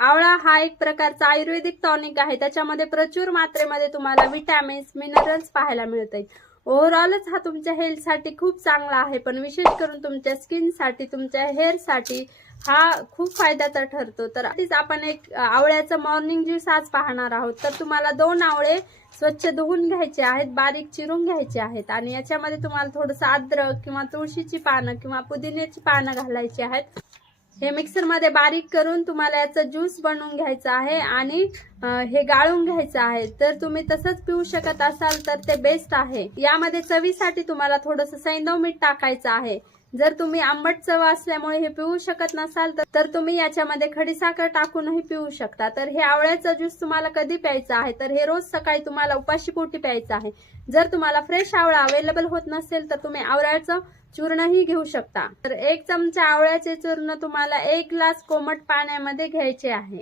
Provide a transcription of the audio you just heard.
आवळा हा एक प्रकारचा आयुर्वेदिक टॉनिक आहे। त्याच्यामध्ये प्रचूर मात्रेमध्ये तुम्हाला विटॅमिन्स, मिनरल्स पाहायला मिळतात। ओव्हरऑलच हा तुमच्या हेल्थसाठी खूप चांगला आहे, पण विशेष करून तुमच्या स्किनसाठी, तुमच्या हेअरसाठी हा खूप फायद्याचा ठरतो। तर आधीच आपण एक आवळ्याचा मॉर्निंग ज्यूस आज पाहणार आहोत। तर तुम्हाला 2 आवळे स्वच्छ धुवून घ्यायचे आहेत, बारीक चिरून घ्यायचे आहेत आणि याच्यामध्ये तुम्हाला थोडंसं अद्रक किंवा तुळशीची पानं किंवा पुदिन्याची पानं घालायची आहेत। हे मिक्सर मध्ये बारीक करून तुम्हाला याचा ज्यूस बनवून घ्यायचा आहे आणि हे गाळून घ्यायचं आहे। तर तुम्ही तसंच पिऊ शकत असाल तर ते बेस्ट आहे। यामध्ये चवीसाठी तुम्हाला थोडंसं सैंधव मीठ टाकायचं आहे। जर तुम्ही आंबट चव असल्यामुळे हे पिऊ शकत नसाल तर तुम्ही याच्यामध्ये खडीसाखर टाकूनही पिऊ शकता। तर हे आवळ्याचा ज्यूस तुम्हाला कधी प्यायचा आहे, तर हे रोज सकाळी तुम्हाला उपाशीपोटी प्यायचं आहे। जर तुम्हाला फ्रेश आवळा अवेलेबल होत नसेल तर तुम्ही आवळ्याचं चूर्णही घेऊ शकता। तर 1 चमचा आवळ्याचे चूर्ण तुम्हाला 1 ग्लास कोमट पाण्यामध्ये घ्यायचे आहे।